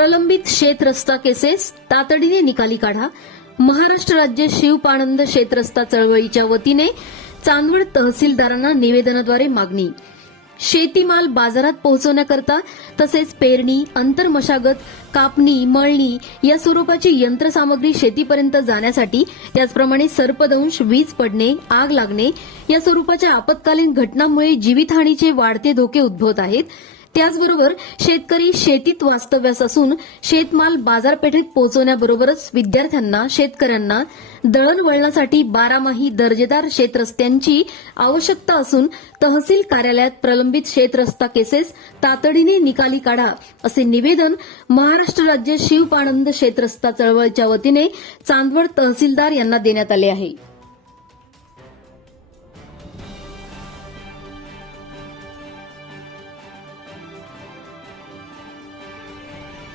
प्रलंबित शेतरस्ता केसेस तातडीने निकाली काढा. महाराष्ट्र राज्य शिवपानंद शेतरस्ता चळवळीच्या वतीने चांदवड तहसीलदारांना निवेदनाद्वारे मागणी. शेतीमाल बाजारात पोहोचवण्याकरता तसेच पेरणी अंतर्मशागत कापणी मळणी या स्वरूपाची यंत्रसामग्री शेतीपर्यंत जाण्यासाठी त्याचप्रमाणे सर्पदंश वीज पडणे आग लागणे या स्वरूपाच्या आपत्कालीन घटनांमुळे जीवितहानीचे वाढते धोके उद्भवत आहेत. त्याचबरोबर शेतकरी शेतीत वास्तव्यास असून शेतमाल बाजारपेठेत पोहोचवण्याबरोबरच विद्यार्थ्यांना शेतकऱ्यांना दळणवळणासाठी बारामाही दर्जेदार शेतरस्त्यांची आवश्यकता असून तहसील कार्यालयात प्रलंबित शेतरस्ता केसेस तातडीने निकाली काढा असे निवेदन महाराष्ट्र राज्य शिवपानंद शेतरस्ता चळवळीच्या वतीने चांदवड तहसीलदार यांना देण्यात आले आहे.